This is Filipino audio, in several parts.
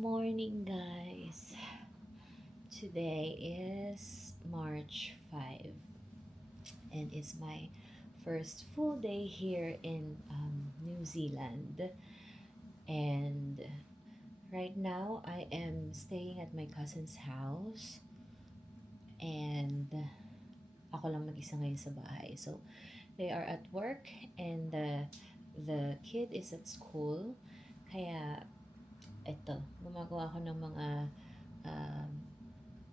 Morning, guys. Today is March 5, and it's my first full day here in New Zealand. And right now, I am staying at my cousin's house, and ako lang mag-isa ngayon sa bahay. So, they are at work, and the kid is at school. Kaya, eto, gumagawa ako ng mga um,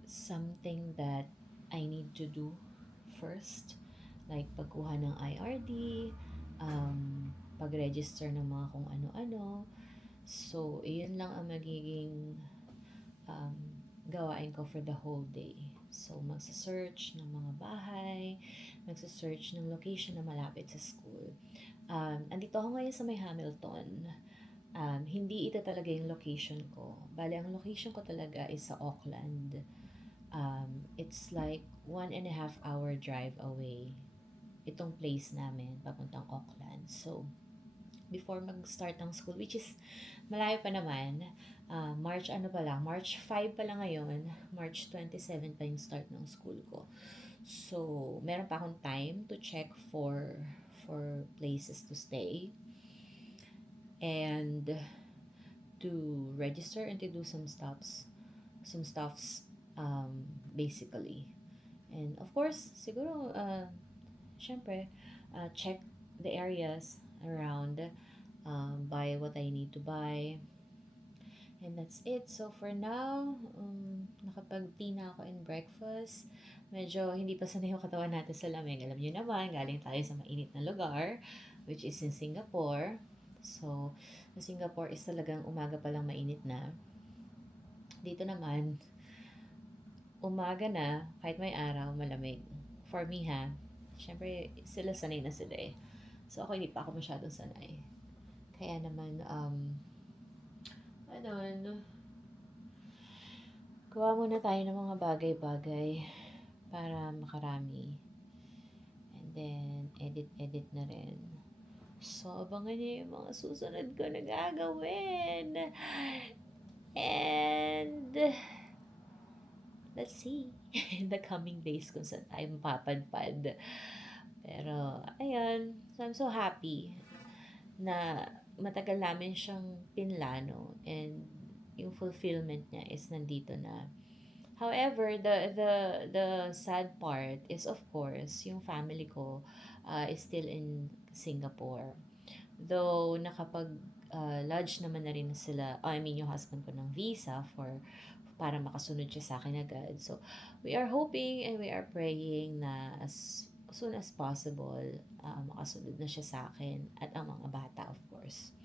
something that I need to do first, like pagkuha ng IRD, pag-register ng mga kung ano-ano. So, iyon lang ang magiging um, gawain ko for the whole day. So, magsa-search ng mga bahay, magsa-search ng location na malapit sa school. Andito ako ngayon sa may Hamilton. Hindi ito talaga yung location ko. Bale, ang location ko talaga is sa Auckland. It's like 1.5 hour drive away itong place namin papuntang Auckland. So, before mag-start ng school, which is malayo pa naman, March ano pa lang, March 5 pa lang ngayon, March 27 pa yung start ng school ko. So, meron pa akong time to check for places to stay and to register and to do some stuffs basically. And of course, siguro, syempre, check the areas around, buy what I need to buy. And that's it. So for now, nakapag-tea na ako in breakfast. Medyo hindi pa sanay yung katawan natin sa lamig. Alam niyo naman, galing tayo sa mainit na lugar, which is in Singapore. So, sa Singapore is talagang umaga pa lang mainit na. Dito naman, umaga na, kahit may araw, malamig. For me ha, syempre sila sanay na sila eh. So ako hindi pa ako masyadong sanay. Kaya naman, ano, gawa muna tayo ng mga bagay-bagay para makarami. And then, edit-edit na rin. So, abangan niyo yung mga susunod ko na gagawin. And, let's see in the coming days kung saan tayo mapapadpad. Pero, ayun. So, I'm so happy na matagal namin siyang pinlano and yung fulfillment niya is nandito na. However, the sad part is of course, yung family ko is still in Singapore. Though nakapag lodge naman na rin sila, I mean yung husband ko ng visa para makasunod siya sa akin agad. So, we are hoping and we are praying na as soon as possible, makasunod na siya sa akin at ang mga bata, of course.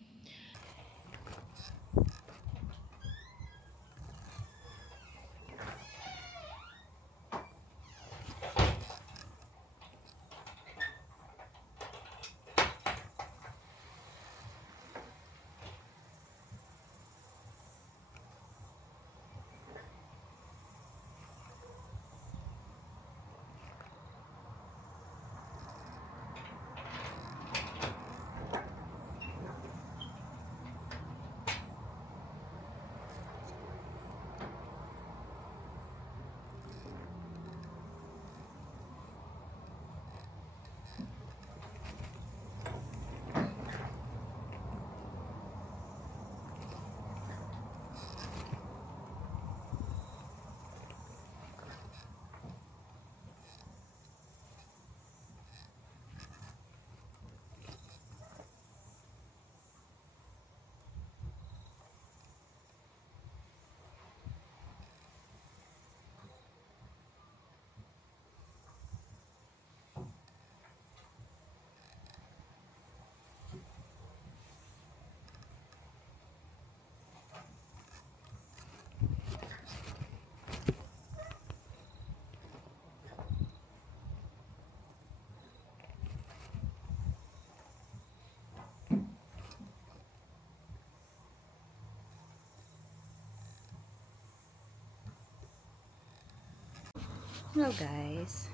Hello guys,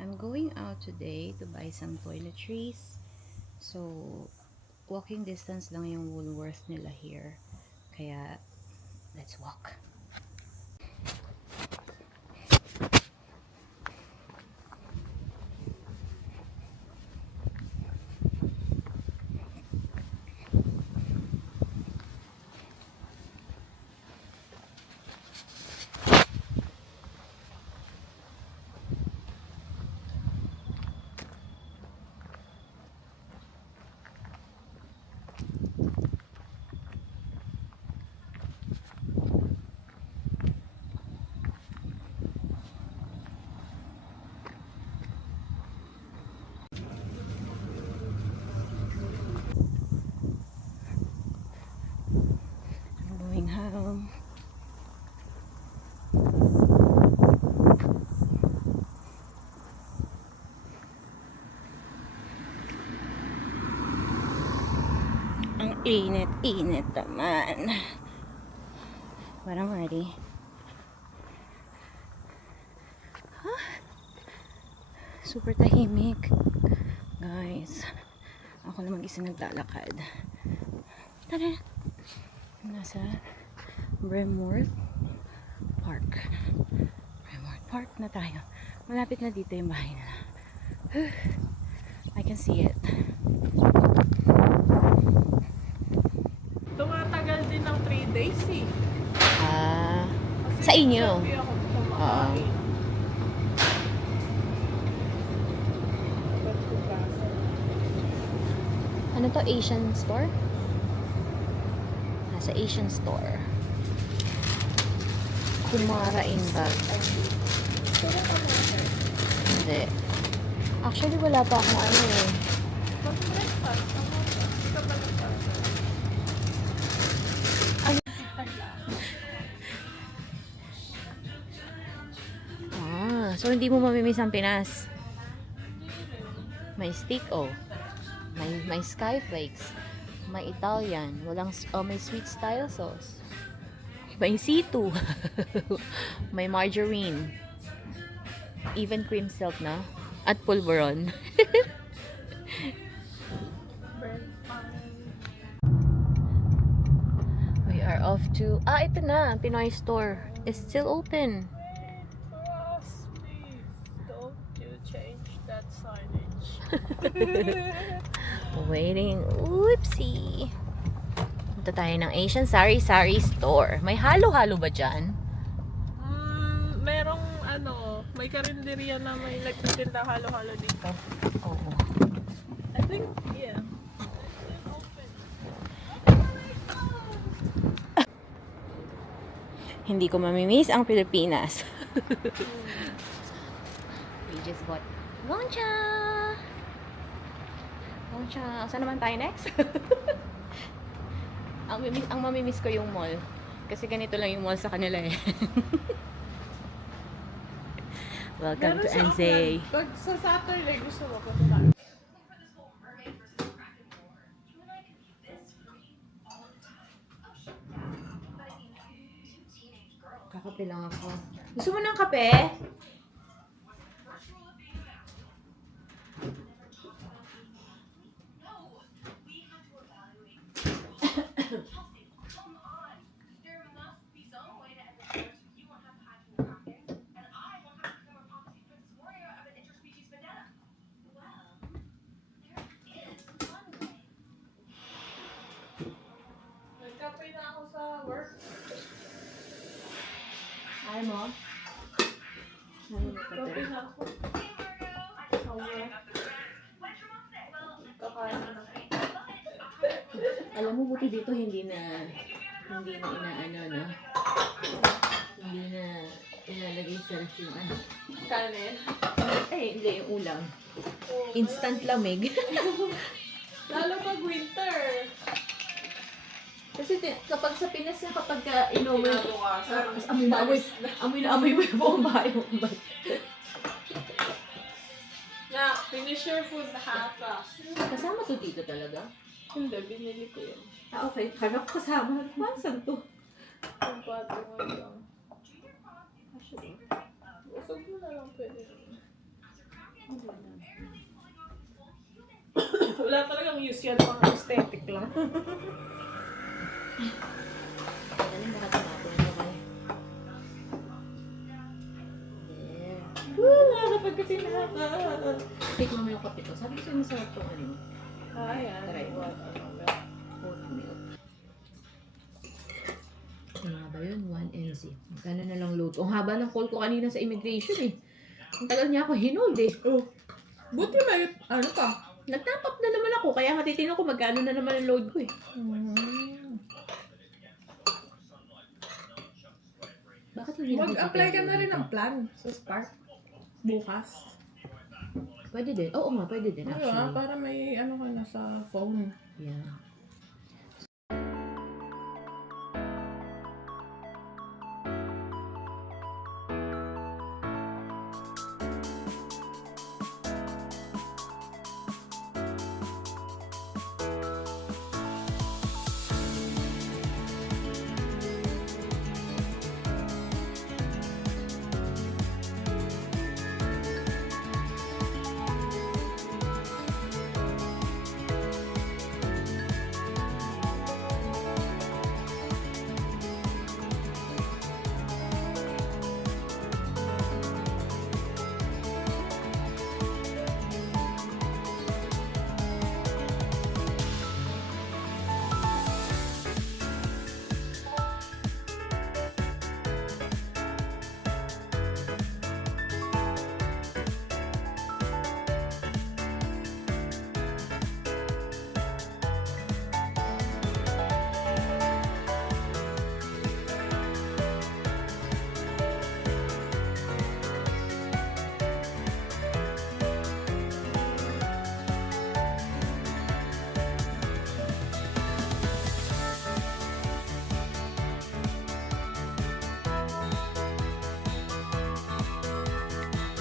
I'm going out today to buy some toiletries. So, walking distance lang yung Woolworth nila here. Kaya, Let's walk. Going home. Ang init-init naman. But I'm ready. Huh? Super tahimik. Guys, ako lang mag-isa naglalakad. Tara! Nasa Brimworth Park. Brimworth Park na tayo. Malapit na dito yung bahay nila. I can see it. Tumatagal din ng 3 days eh. Sa inyo? Sabi ako kumakain. Ba't ko kasi? Ano to? Asian store? Sa Asian store. Kumara in bag. Hindi. Actually, wala pa akong ano eh. Mag-breakfast. Hindi ka ba nagpasa? So hindi mo mamimiss ang Pinas. May steak may skyflakes. May Italian, may sweet style sauce. May C2. May margarine. Even cream silk na. At pulveron. We are off to... ito na. Pinoy store. It's still open. Please, don't you change that signage. Waiting. Oopsie. Punta tayo ng Asian Sari Store. May halo-halo ba dyan? Merong may karinderya na may nagtitinda halo-halo dito. Oo. I think, yeah. Hindi ko mamimiss ang Pilipinas. We just bought Gongcha! Gongcha. Saan naman tayo next? ang mamimiss ko yung mall. Kasi ganito lang yung mall sa kanila eh. Welcome to Anzay. Pag sa Saturday gusto mo ko tayo. Kakape lang ako. Gusto mo ng kape? Nagkape na ako sa work. Ayaw mo? Nagkape na ako. Sa work. Kakain na ako. Alam mo, buti dito hindi na inaano, no? Hindi na ilalagay sa ref yung ano. Kanin. Hindi, yung ulam. Oh, Instant lamig. lalo pag winter. Kasi kapag sa Pinas na kapag inuwi, Kinabukasan. amoy na amoy mo yung buong bahay mo. Na, finish your food na half Kasama to dito talaga? Hindi, binili ko yun. Okay. Kaya ko kasama. Masan to? Yung patungan lang. Actually, usog mo na lang pwede rin. Wala talagang use yan, pang aesthetic lang. Galing baka tinapon. Ba't kasi nakaka... Tikman mo yung kape ko. Sabi ko sa'yo masarap tong ano. Ayan. Try. What? Oat milk. Ano nga ba yun? 1 NZ. Magkano na lang load. Ang haba ng call ko kanina sa immigration eh. Ang tagal niya ako hinold eh. Oh. Buti may, ano pa? Nag-top up na naman ako. Kaya matitingnan ko magkano na naman ang load ko eh. Bakit hindi Mag-apply ka na rin ng plan sa Spark. Bukas. Pwede din. Oo nga, pwede din Ano actually. para may ano ka na sa phone. Yeah.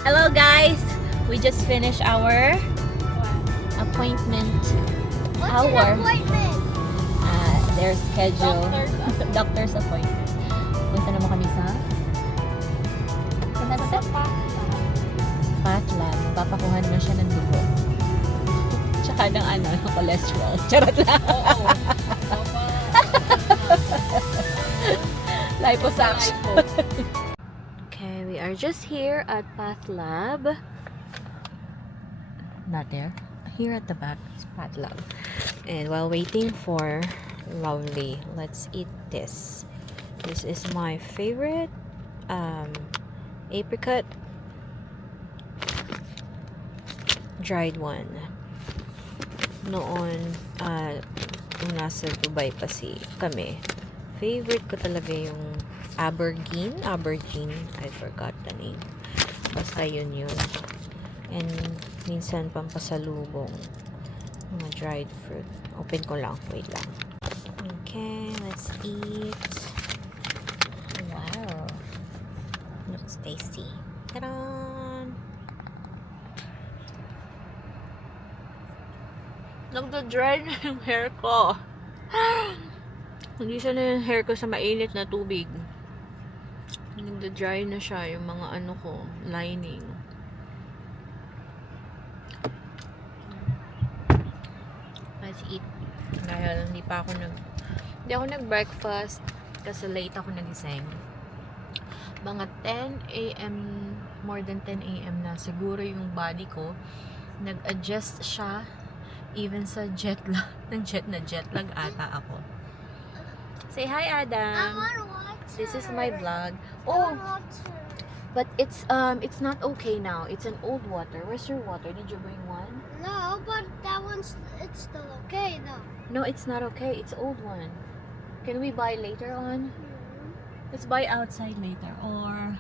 Hello guys! We just finished our appointment What's hour. an appointment? Their schedule. Doctor's Doctor's appointment. Punta naman kami sa Path Lab. Papakuhan na siya ng dugo. Tsaka ng ano, ng cholesterol. Charot lang. Oo. Liposuction. Okay, we are just here at Path Lab. Not there. Here at the back is Path Lab. And while waiting for Lovely, let's eat this. This is my favorite apricot dried one. Noon, nung nasa Dubai pa kami, favorite ko talaga yung Aberdeen, I forgot the name. Basta yun. And minsan pampasalubong. Mga dried fruit. Open ko lang. Wait lang. Okay, let's eat. Wow. Looks tasty. Ta-da! Nagda-dry na yung hair ko. Hindi siya na yung hair ko sa mainit na tubig. Nagda-dry na siya yung mga ano ko, lining. Let's eat. Dahil hindi ako nag-breakfast kasi late ako nagising. Mga 10 a.m. more than 10 a.m. na siguro yung body ko nag-adjust siya even sa jet lag. Jet lag ata ako. Say hi, I Adam. want water. This is my vlog. I Oh, want water. but it's not okay now. It's an old water. Where's your water? Did you bring one? No, but that one's it's still okay though. No, it's not okay. It's old one. Can we buy later on? Let's buy outside later, or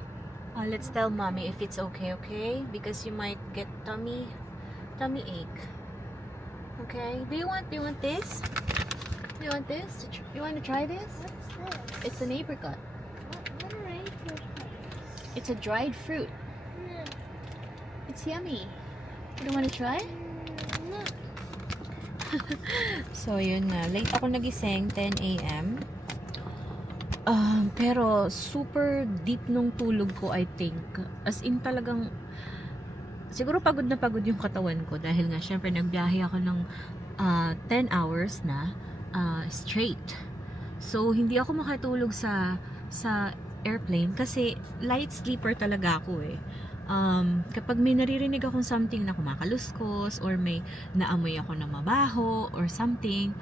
let's tell mommy if it's okay, okay? Because you might get tummy ache. Okay. Do you want this? Do you want this? You want to try this? What's this? It's an apricot. What are apricot? It's a dried fruit. It's yummy. You don't want to try? No. So, yun na. Late ako nagising, 10 a.m. Pero super deep nung tulog ko, I think. As in talagang, siguro pagod na pagod yung katawan ko dahil nga syempre nagbiyahe ako ng 10 hours na straight. So, hindi ako makatulog sa airplane kasi light sleeper talaga ako eh. kapag may naririnig akong something na kumakaluskos or may naamoy ako na mabaho or something,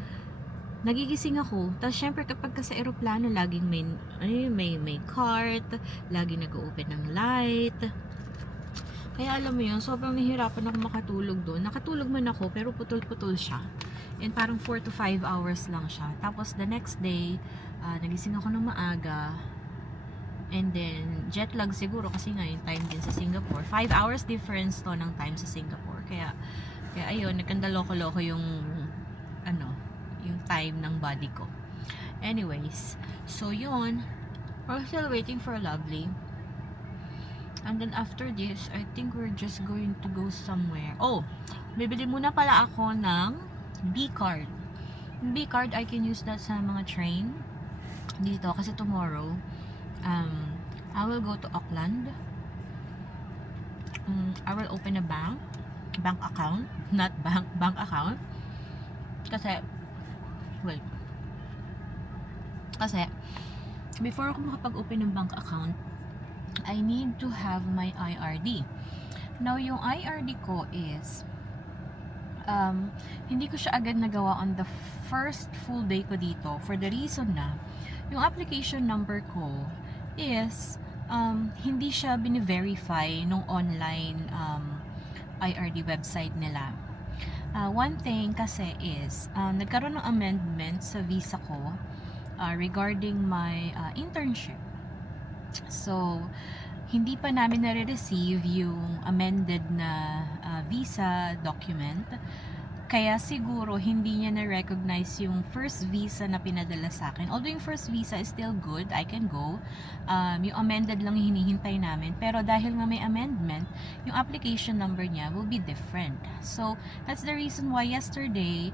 nagigising ako. Tapos syempre kapag ka sa eroplano, laging may cart, laging nag-open ng light. Kaya alam mo yun, sobrang nahihirapan ako makatulog doon. Nakatulog man ako, pero putol-putol siya. And parang 4 to 5 hours lang siya. Tapos the next day, nagising ako ng maaga. And then, jet lag siguro kasi nga yung time din sa Singapore. 5 hours difference to ng time sa Singapore. Kaya ayun, nagkandaloko-loko yung yung time ng body ko. Anyways, so yun, we're still waiting for Lovely. And then after this, I think we're just going to go somewhere. Oh, bibili muna pala ako ng B-card. B-card, I can use that sa mga train dito kasi tomorrow, I will go to Auckland. I will open a bank account, not bank account. Kasi before ako makapag-open ng bank account, I need to have my IRD. Now, yung IRD ko is hindi ko siya agad nagawa on the first full day ko dito for the reason na yung application number ko is hindi siya bini-verify nung online IRD website nila. One thing kasi is nagkaroon ng amendment sa visa ko regarding my internship. So, hindi pa namin nare-receive yung amended na visa document. Kaya siguro hindi niya na-recognize yung first visa na pinadala sa akin. Although yung first visa is still good, I can go. Yung amended lang hinihintay namin. Pero dahil nga may amendment, yung application number niya will be different. So, that's the reason why yesterday,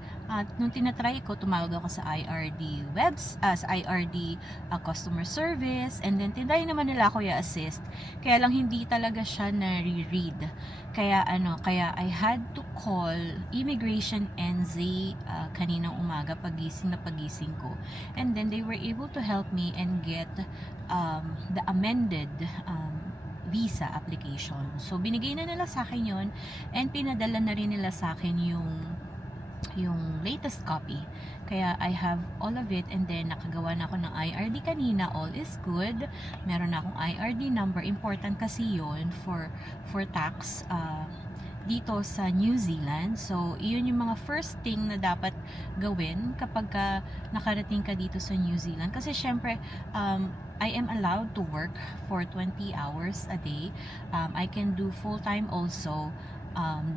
nung tinatry ko, tumawag ako sa IRD sa IRD customer service, and then tinry naman nila ako i-assist. Kaya lang hindi talaga siya na-read. Kaya I had to call Immigration NZ kaninang umaga pagising ko. And then they were able to help me and get the amended visa application. So binigay na nila sa akin yon, and pinadala na rin nila sa akin yung latest copy. Kaya I have all of it, and then nakagawa na ako ng IRD kanina. All is good. Meron na akong IRD number. Important kasi yun for tax dito sa New Zealand. So, iyon yung mga first thing na dapat gawin kapag nakarating ka dito sa New Zealand. Kasi syempre, I am allowed to work for 20 hours a day. I can do full-time also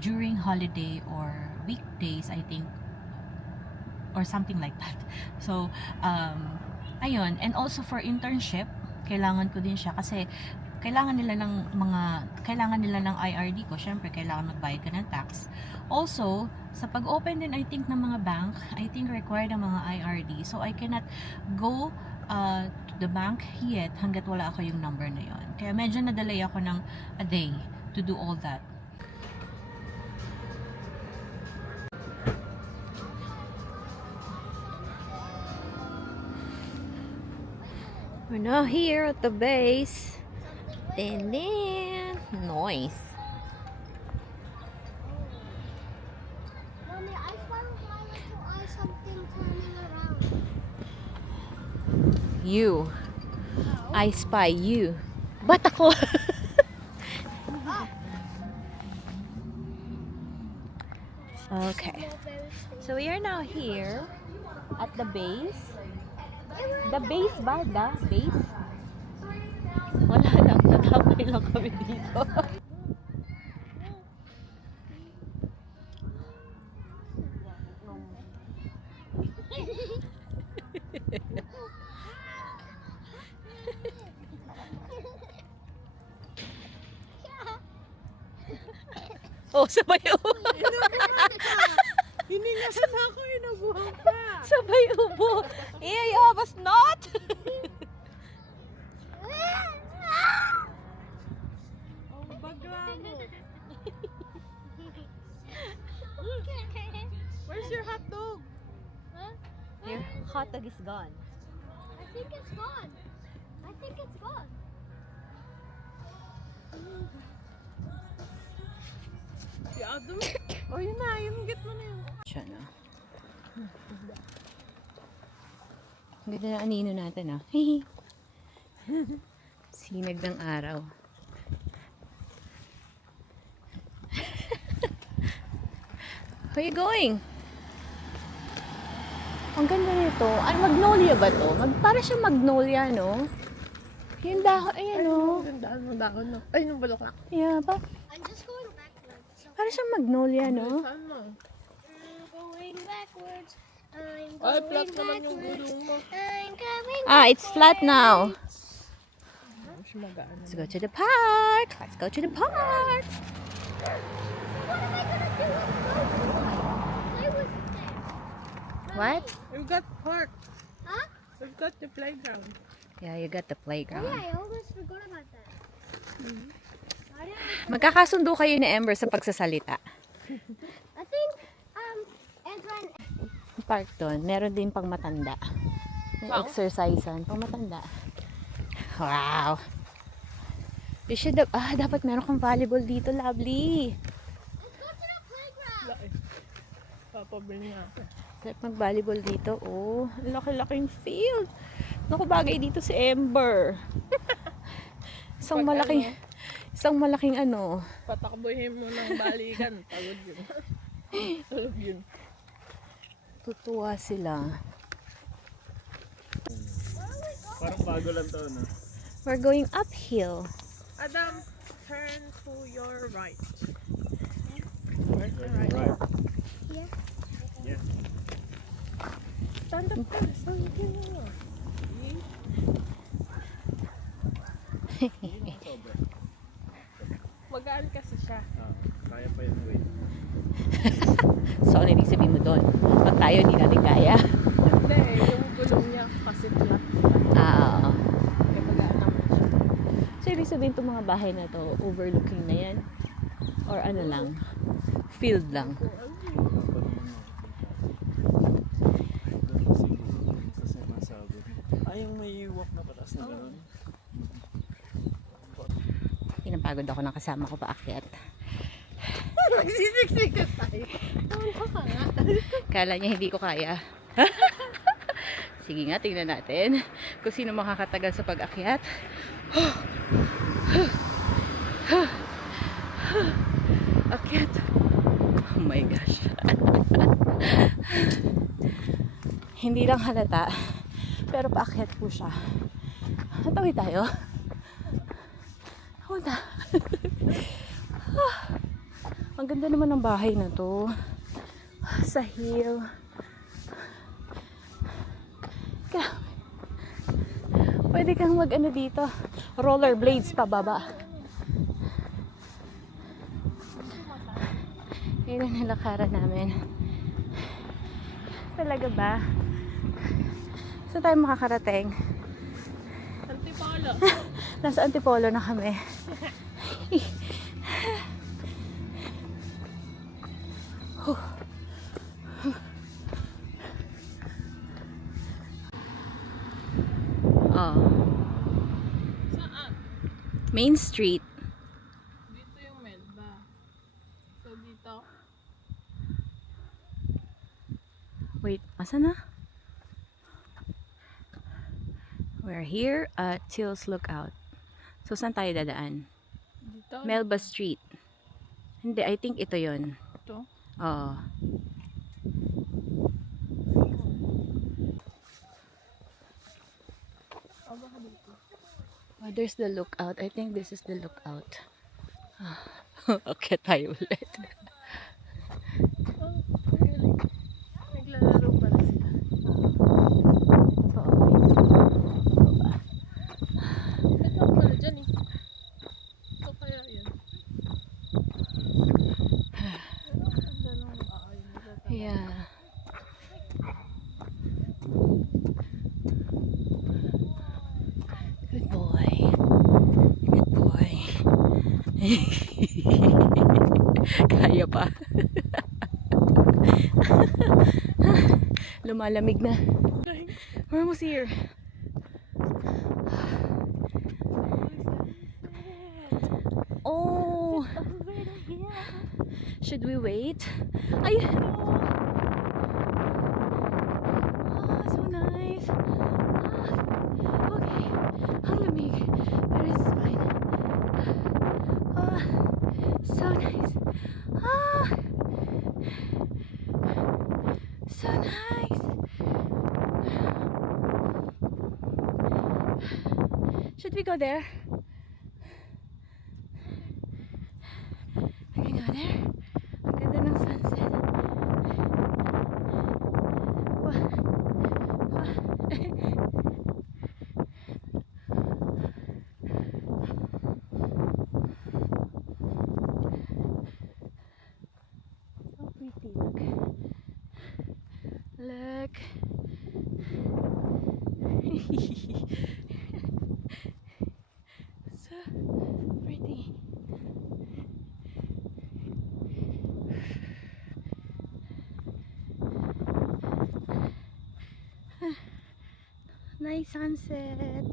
during holiday or weekdays, I think, or something like that. So, ayun. And also for internship, kailangan ko din siya kasi kailangan nila ng IRD ko. Syempre, kailangan magbayad ka ng tax. Also, sa pag-open din, I think, ng mga bank, I think required ang mga IRD. So, I cannot go to the bank yet hanggat wala ako yung number na yon. Kaya medyo na-delay ako ng a day to do all that. We're now here at the base. Din noise. Mommy, I saw something turning around. You. I spy you. Ba't ako? Okay. So we are now here at the base. The base ba? The base? Wala lang. Tatapay lang kami dito. Oh, sabay ubo. Hiningasan ako, inabuhan pa. Sabay ubo. I was not. Oh, bagla mo. Where's your hot dog? Huh? Your hot dog is gone. I think it's gone. I think it's gone. Si Adam. Oh, yun na. Yung get mo na yun. Siya na. Ang ganda na anino natin ah. Hihi. Sinag ng araw. Where you going? Ang ganda nito. Ay, magnolia ba to? Para siyang magnolia, no? Yung dahon, ayan, no? Ang dahon ng dahon, no? Ay, nung bulaklak. Yeah, I'm just going backwards. So para siyang magnolia, no? Saan mo? I'm going backwards. I'm Ay, going flat naman yung backwards. gulong mo. I'm coming It's flat now. Mas magaan. Let's go to the park. Let's go to the park. What am I gonna do? Play with there. What? We've got park. Huh? We've got the playground. Yeah, you got the Oh, playground. yeah, I almost forgot about that. Why did I Magkakasundo kayo ni Ember sa pagsasalita. I think Antoine. Yung park doon, meron din pang matanda. May Wow. exercisean, pang matanda. Wow! You should have, dapat meron kang volleyball dito, lovely. Let's go to the playground. Wala eh. Papabili nga ako. Dapat mag-volleyball dito. Oh, ang laki-laking field. Naku, bagay dito si Ember. Isang Pag malaking, isang malaking ano. Patakbuhin mo ng balikan. Pagod yun. Tulog yun. Tutuwa sila. Parang bago lang to, no? We're going uphill. Adam, turn to your right. Right. Yeah. Yeah. Stand up ka. Stand up ka. Hindi naman sobra. Magaan kasi siya. Kaya pa yung weight. So, ano ibig sabihin mo doon? Pag tayo, hindi natin kaya. Hindi, yung gulong niya kasi flat. Oo. Kaya magaan naman siya. So, ibig sabihin itong mga bahay na to, overlooking na yan? Or ano lang? Field lang? Doon siguro sa sinasabi. Yung may walk na patas na gano'n. Pinapagod ako ng kasama ko paakyat. Nagsisiksik ka tayo. Tama ka nga. Kala niya hindi ko kaya. Sige nga, tingnan natin kung sino makakatagal sa pag-akyat. Akyat. Oh my gosh. Hindi lang halata, pero paakyat po siya. Natawid tayo. Punta. Ang ganda naman ng bahay na to. Sa hill. Grabe. Pwede kang mag-ano dito. Rollerblades pa baba. Yan ang nilakaran namin. Talaga ba? Saan tayo makakarating? Antipolo. Nasa Antipolo na kami. Oh. Saan? Main Street. Dito yung Medba. So dito. Wait, asan na? We're here at Tills Lookout. So, saan tayo dadaan? Dito. Melba Street. Hindi, I think ito yon. Ito. Oo. Baka dito. Oh, there's the lookout. I think this is the lookout. Okay, tayo ulit. Oh, really? Naglalaro pala sila. Ito, okay. Ito pala dyan eh. Ito kaya yun. Ang ganda ng nagtatawa. Yeah. Good boy. Good boy. Kaya pa. Lumalamig na. We're almost here. Oh. Should we wait? Ayun o! Ah, so nice! Ah, okay. Ang lamig. But it's fine. Ah, so nice. Ah! So nice! Should we go there? We can go there. Ang ganda ng sunset. Wow. Wow. So pretty, look. Look. So pretty. Nice sunset.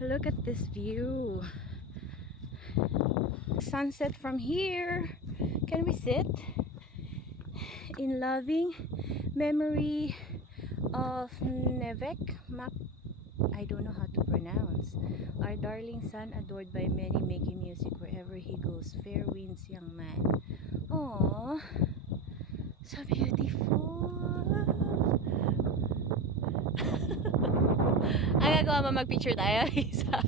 Look at this view. Sunset from here. Can we sit in loving memory of Nevek Mac? I don't know how to pronounce. Our darling son, adored by many, making music wherever he goes. Fair winds, young man. Aww, so beautiful. Ang gagawa mo, mag-picture tayo, Isa.